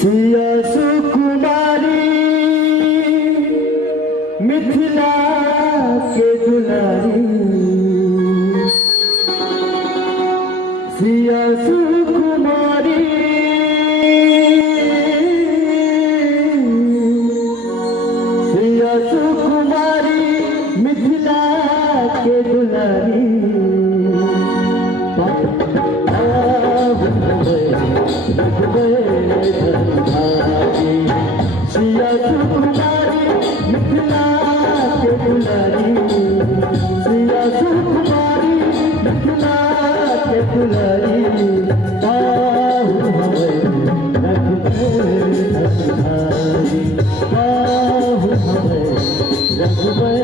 सिया सुकुमारी मिथिला के दुलारी, सिया सुकुमारी सिया सुकुमारी मिथिला के दुलारी। सिया सुकुमारी मिथिला के दुलारी, सिया सुकुमारी मिथिला के दुलारी। बाहु हमें रघुधारी, बाहु हमें रघुधारी।